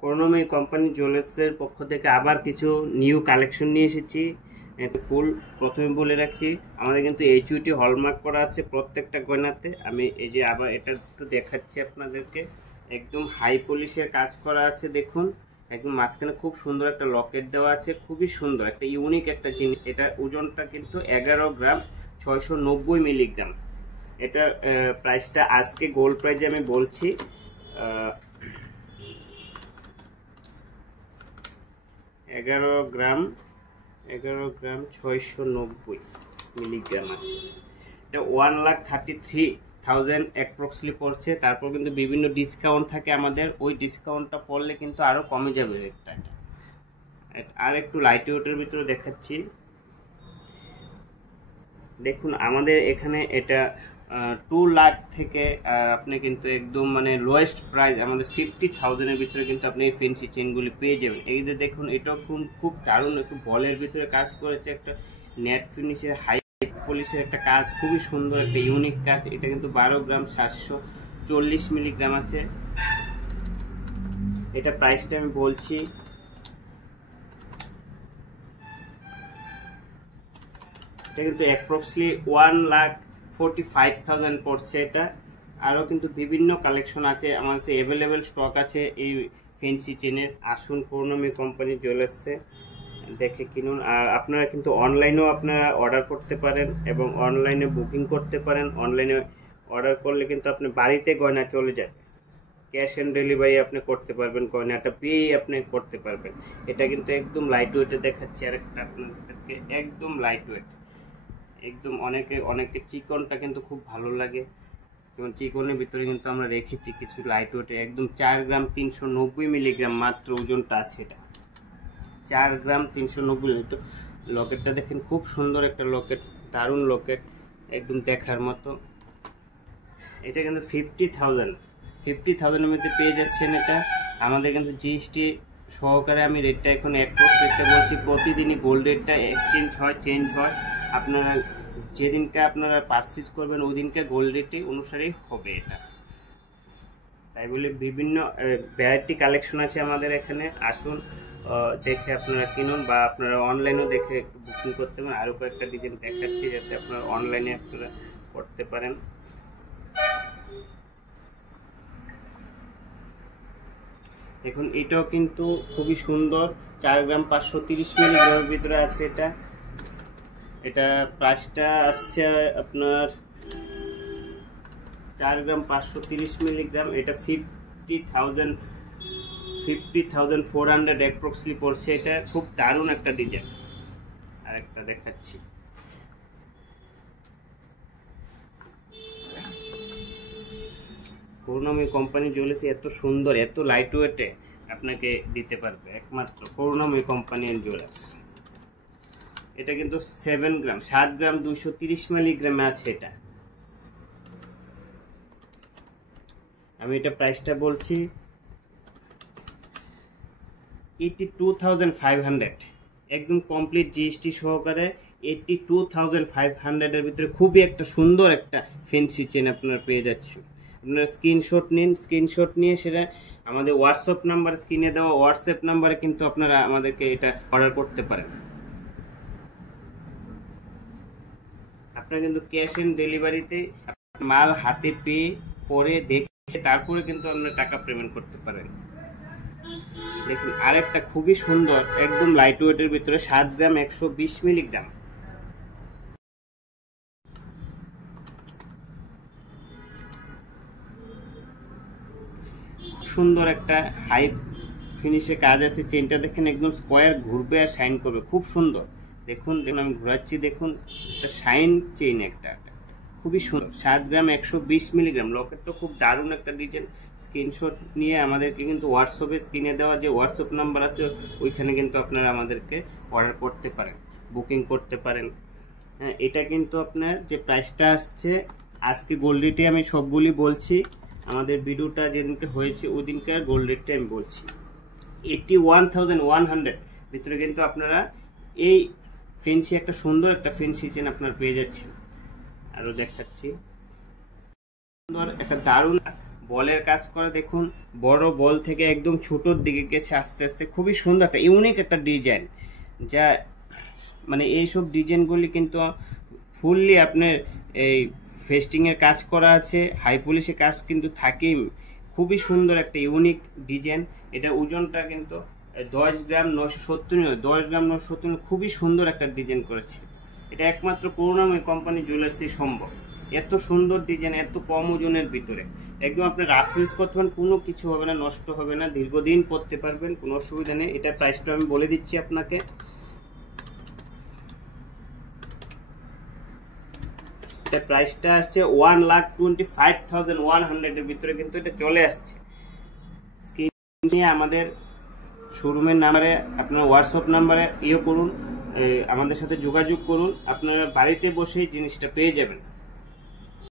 করুণাময়ী company জুয়েলার্সের পক্ষ থেকে আবার কিছু নিউ কালেকশন নিয়ে এসেছি। ফুল প্রথমে বলে রাখছি, আমাদের কিন্তু এইচইউটি হলমার্ক করা আছে প্রত্যেকটা গয়নাতে। আমি এই যে আবার এটা একটু দেখাচ্ছি আপনাদেরকে, একদম হাই পলিশের কাজ করা আছে। দেখুন একদম মাঝখানে খুব সুন্দর একটা লকেট দেওয়া আছে, খুবই সুন্দর একটা ইউনিক একটা জিনিস। এটার ওজনটা কিন্তু 11 গ্রাম 690 মিলিগ্রাম। এটার প্রাইসটা আজকে গোল্ড প্রাইজে আমি বলছি 11 গ্রাম 690 মিলিগ্রাম আছে। এটা 1,33,000 অ্যাপ্রক্সলি পড়ছে। তারপর কিন্তু বিভিন্ন ডিসকাউন্ট থাকে আমাদের, ওই ডিসকাউন্টটা পড়লে কিন্তু আরো কমে যাবে রেটটা। আর একটু লাইট ওয়েটের ভিতরে দেখাচ্ছি। দেখুন আমাদের এখানে এটা 2 লাখ থেকে আপনি কিন্তু একদম মানে লোয়েস্ট প্রাইস আমাদের 50,000 এর ভিতরে কিন্তু আপনি এই ফেন্সি চেনগুলি পেয়ে যাবেন। এই যে দেখুন এটাও খুব দারুণ, একটু বলের ভিতরে কাজ করেছে, একটা নেট ফিনিশের হাই পলিশের একটা কাজ, খুবই সুন্দর একটা ইউনিক কাজ। এটা কিন্তু 12 গ্রাম 740 মিলিগ্রাম আছে। এটা প্রাইসটা আমি বলছি এটা কিন্তু অ্যাপ্রক্সলি 1,45,000 পড়ছে এটা। আরও কিন্তু বিভিন্ন কালেকশন আছে আমার কাছে, অ্যাভেলেবেল স্টক আছে এই ফেন্সি চেনের। আসুন করুণাময়ী কোম্পানি জুয়েলার্সে দেখে কিনুন। আর আপনারা কিন্তু অনলাইনেও আপনারা অর্ডার করতে পারেন এবং অনলাইনে বুকিং করতে পারেন। অনলাইনে অর্ডার করলে কিন্তু আপনি বাড়িতে গয়না চলে যাবে, ক্যাশ অন ডেলিভারি আপনি করতে পারবেন, গয়নাটা পেয়েই আপনি করতে পারবেন। এটা কিন্তু একদম লাইট ওয়েটে দেখাচ্ছি আরেকটা আপনাদেরকে, একদম লাইট ওয়েট, একদম অনেকে চিকনটা কিন্তু খুব ভালো লাগে, যেমন চিকনের ভিতরে কিন্তু আমরা রেখেছি কিছু লাইট ওয়েটে। একদম 4 গ্রাম 390 মিলিগ্রাম মাত্র ওজনটা আছে। এটা 4 গ্রাম 390। লকেটটা দেখেন খুব সুন্দর একটা লকেট, দারুণ লকেট, একদম দেখার মতো। এটা কিন্তু 50,000 এর মধ্যে পেয়ে যাচ্ছেন। এটা আমাদের কিন্তু জিএসটি সহকারে আমি রেটটা এখন অ্যাপ্রক্স রেটটা বলছি। প্রতিদিনই গোল্ড রেটটা চেঞ্জ হয়। আপনারা যেদিনকে আপনারা পারচেজ করবেন ওই দিনকে গোল্ড রেটে অনুসারেই হবে এটা। তাই বলে বিভিন্ন ভ্যারাইটি কালেকশন আছে আমাদের এখানে। আসুন দেখে আপনারা কিনুন, বা আপনারা অনলাইনেও দেখে একটু বুকিং করতে পারেন। আরও কয়েকটা ডিজাইন দেখাচ্ছি যাতে আপনারা অনলাইনে আপনারা করতে পারেন। দেখুন এটাও কিন্তু খুবই সুন্দর, 4 গ্রাম 530 মিলিগ্রামের ভিতরে আছে। এটা প্রাইসটা আসছে আপনার 4 গ্রাম 530 মিলিগ্রাম। এটা 50,400 অ্যাপ্রক্সলি পড়ছে। এটা খুব দারুণ একটা ডিজাইন। আরেকটা দেখাচ্ছি, করুণাময়ী কোম্পানি জুয়েলার্স এত সুন্দর এত লাইট ওয়েটে আপনাকে দিতে পারবে একমাত্র করুণাময়ী কোম্পানি এন্ড জুয়েলার্স। এটা কিন্তু 7 গ্রাম 230 মিলিগ্রামে আছে। এটা আমি এটা প্রাইসটা বলছি 82,500, একদম কমপ্লিট জিএসটি সহকারে 82,500 এর ভিতরে খুবই একটা সুন্দর একটা ফেন্সি চেন আপনারা পেয়ে যাচ্ছেন। আপনারা স্ক্রিনশট নিন, স্ক্রিনশট নিয়ে সেটা আমাদের হোয়াটসঅ্যাপ নাম্বার, স্ক্রিনে দেওয়া হোয়াটসঅ্যাপ নাম্বারে কিন্তু আপনারা আমাদেরকে এটা অর্ডার করতে পারেন। আপনারা কিন্তু ক্যাশ অন ডেলিভারিতে মাল হাতে পেয়ে পরে দেখে তারপরে কিন্তু আপনারা টাকা পেমেন্ট করতে পারেন। দেখুন আরেকটা খুবই সুন্দর একদম লাইট ওয়েটের ভিতরে 7 গ্রাম 120 মিলিগ্রাম। সুন্দর একটা হাই ফিনিশে কাজ আছে। চেনটা দেখেন একদম স্কোয়ার ঘুরবে আর শাইন করবে, খুব সুন্দর। দেখুন আমি ঘোরাচ্ছি, দেখুন শাইন চেইন একটা খুবই সুন্দর। 7 গ্রাম 120 মিলিগ্রাম। লকেটটা খুব দারুণ একটা ডিজাইন। স্ক্রিনশট নিয়ে আমাদেরকে কিন্তু হোয়াটসঅ্যাপে স্ক্রিনে দেওয়া যে হোয়াটসঅ্যাপ নাম্বার আছে ওইখানে কিন্তু আপনারা আমাদেরকে অর্ডার করতে পারেন, বুকিং করতে পারেন। হ্যাঁ, এটা কিন্তু আপনার যে প্রাইসটা আসছে আজকে গোল্ড রেটে আমি সবগুলি বলছি। আমাদের ভিডিওটা যেদিনকে হয়েছে ওই দিনকার গোল্ড রেটটা আমি বলছি 81,100 ভিতরে কিন্তু আপনারা এই ফেন্সি একটা সুন্দর একটা ফেন্সি চেন আপনারা পেয়ে যাচ্ছেন। আরো দেখাচ্ছি, সুন্দর একটা দারুণ বলের কাজ করা, দেখুন বড় বল থেকে একদম ছোটোর দিকে গেছে আস্তে আস্তে। খুবই সুন্দর একটা ইউনিক একটা ডিজাইন, যা মানে এইসব ডিজাইনগুলি কিন্তু ফুললি আপনার এই ফেস্টিংয়ের কাজ করা আছে, হাই পলিশের কাজ কিন্তু থাকেই। খুবই সুন্দর একটা ইউনিক ডিজাইন। এটা ওজনটা কিন্তু 10 গ্রাম 970, 10 গ্রাম 970, খুবই সুন্দর একটা ডিজাইন করেছে। এটা একমাত্র করুণাময়ী কোম্পানি জুয়েলার্সে সম্ভব। এত সুন্দর ডিজাইন এত কম ওজনের ভিতরে, একদম আপনি রাফ ইউজ করতে পারেন, কোনো কিছু হবে না, নষ্ট হবে না, দীর্ঘদিন পরতে পারবেন, কোনো অসুবিধা নেই। এটা প্রাইসটা আমি বলে দিচ্ছি আপনাকে। এটা প্রাইসটা আসছে 1,25,100 এর ভিতরে কিন্তু এটা চলে আসছে। স্ক্রিন নিয়ে আমাদের শোরুমের নাম্বারে, আপনার হোয়াটসঅ্যাপ নাম্বারে করুন, আমাদের সাথে যোগাযোগ করুন, আপনারা বাড়িতে বসেই জিনিসটা পেয়ে যাবেন।